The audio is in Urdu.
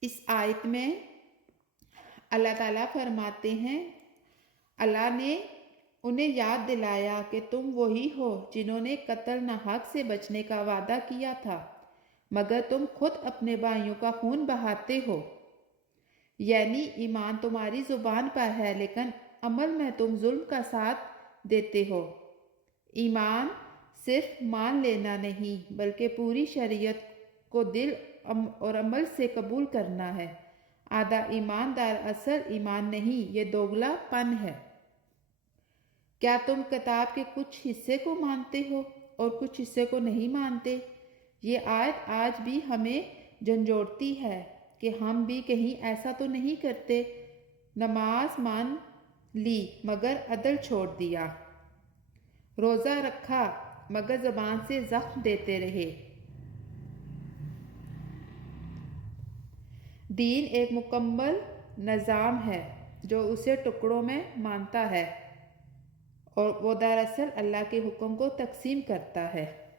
اس آیت میں اللہ تعالیٰ فرماتے ہیں اللہ نے انہیں یاد دلایا کہ تم وہی ہو جنہوں نے قتل ناحق سے بچنے کا وعدہ کیا تھا، مگر تم خود اپنے بھائیوں کا خون بہاتے ہو۔ یعنی ایمان تمہاری زبان پر ہے لیکن عمل میں تم ظلم کا ساتھ دیتے ہو۔ ایمان صرف مان لینا نہیں بلکہ پوری شریعت کو دل اور عمل سے قبول کرنا ہے۔ آدھا ایمان دراصل ایمان نہیں، یہ دوگلا پن ہے۔ کیا تم کتاب کے کچھ حصے کو مانتے ہو اور کچھ حصے کو نہیں مانتے؟ یہ آیت آج بھی ہمیں جھنجھوڑتی ہے کہ ہم بھی کہیں ایسا تو نہیں کرتے، نماز مان لی مگر عدل چھوڑ دیا، روزہ رکھا مگر زبان سے زخم دیتے رہے۔ دین ایک مکمل نظام ہے جو اسے ٹکڑوں میں مانتا ہے اور وہ دراصل اللہ کے حکم کو تقسیم کرتا ہے۔